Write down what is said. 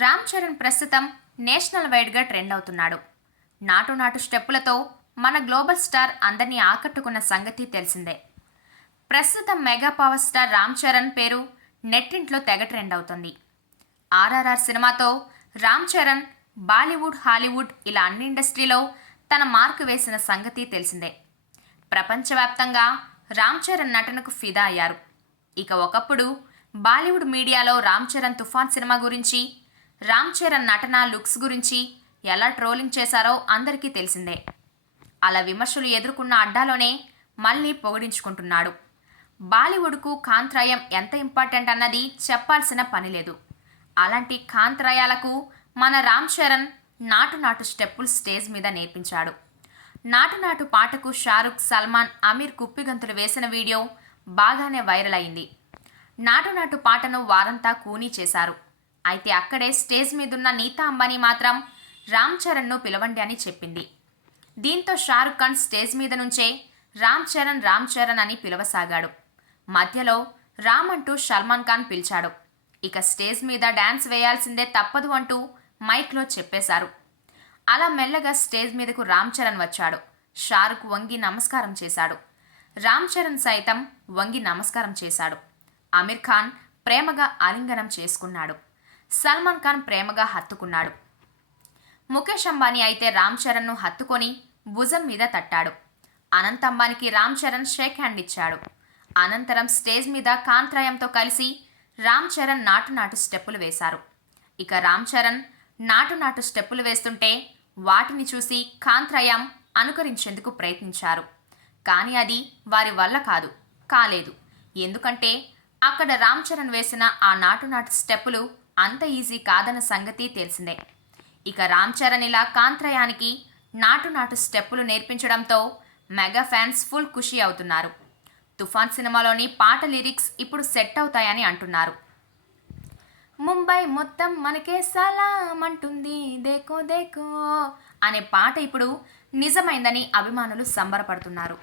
రామ్ చరణ్ ప్రస్తుతం నేషనల్ వైడ్గా ట్రెండ్ అవుతున్నాడు. నాటు నాటు స్టెప్పులతో మన గ్లోబల్ స్టార్ అందరినీ ఆకట్టుకున్న సంగతి తెలిసిందే. ప్రస్తుతం mega power star Ram Charan పేరు నెట్టింట్లో తెగ ట్రెండ్ అవుతుంది. ఆర్ఆర్ఆర్ సినిమాతో రామ్ చరణ్ బాలీవుడ్, హాలీవుడ్ ఇలా అన్ని ఇండస్ట్రీలో తన మార్కు వేసిన సంగతి తెలిసిందే. ప్రపంచవ్యాప్తంగా రామ్ చరణ్ నటనకు ఫిదా అయ్యారు. ఇక ఒకప్పుడు బాలీవుడ్ మీడియాలో రామ్ చరణ్ తుఫాన్ సినిమా గురించి, రామ్ చరణ్ నటన లుక్స్ గురించి ఎలా ట్రోలింగ్ చేశారో అందరికీ తెలిసిందే. అలా విమర్శలు ఎదుర్కొన్న అడ్డాలోనే మళ్ళీ పొగిడించుకుంటున్నాడు. బాలీవుడ్కు కాంత్రయం ఎంత ఇంపార్టెంట్ అన్నది చెప్పాల్సిన పని లేదు. అలాంటి కాంత్రయాలకు మన రామ్ చరణ్ నాటు నాటు స్టెప్పులు స్టేజ్ మీద నేర్పించాడు. నాటు నాటు పాటకు షారుఖ్, సల్మాన్, అమీర్ కుప్పిగంతులు వేసిన వీడియో బాగానే వైరల్ అయింది. నాటు నాటు పాటను వారంతా కూనీ చేశారు. అయితే అక్కడే స్టేజ్ మీదున్న నీతా అంబానీ మాత్రం రామ్ చరణ్ను పిలవండి అని చెప్పింది. దీంతో షారుఖ్ ఖాన్ స్టేజ్ మీద నుంచే రామ్ చరణ్ అని పిలవసాగాడు. మధ్యలో రామ్ అంటూ సల్మాన్ ఖాన్ పిలిచాడు. ఇక స్టేజ్ మీద డాన్స్ వేయాల్సిందే తప్పదు అంటూ మైక్లో చెప్పేశారు. అలా మెల్లగా స్టేజ్ మీదకు రామ్ చరణ్ వచ్చాడు. షారుఖ్ వంగి నమస్కారం చేశాడు. రామ్ చరణ్ సైతం వంగి నమస్కారం చేశాడు. అమీర్ ఖాన్ ప్రేమగా ఆలింగనం చేసుకున్నాడు. సల్మాన్ ఖాన్ ప్రేమగా హత్తుకున్నాడు. ముఖేష్ అంబానీ అయితే రామ్ చరణ్ను హత్తుకొని భుజం మీద తట్టాడు. అనంత్ అంబానీకి రామ్ చరణ్ షేక్ హ్యాండ్ ఇచ్చాడు. అనంతరం స్టేజ్ మీద కాంత్రయంతో కలిసి రామ్ చరణ్ నాటు నాటు స్టెప్పులు వేశారు. ఇక రామ్ చరణ్ నాటు నాటు స్టెప్పులు వేస్తుంటే వాటిని చూసి కాంత్రయం అనుకరించేందుకు ప్రయత్నించారు. కానీ అది వారి వల్ల కాలేదు. ఎందుకంటే అక్కడ రామ్ చరణ్ వేసిన ఆ నాటు నాటు స్టెప్పులు అంత ఈజీ కాదన్న సంగతి తెలిసిందే. ఇక రామ్ చరణ్ ఇలా కాంత్రయానికి నాటు నాటు స్టెప్పులు నేర్పించడంతో మెగా ఫ్యాన్స్ ఫుల్ ఖుషి అవుతున్నారు. తుఫాన్ సినిమాలోని పాట లిరిక్స్ ఇప్పుడు సెట్ అవుతాయని అంటున్నారు. ముంబై మొత్తం మనకే సలాం అంటుంది దేకో దేకో అనే పాట ఇప్పుడు నిజమైందని అభిమానులు సంబరపడుతున్నారు.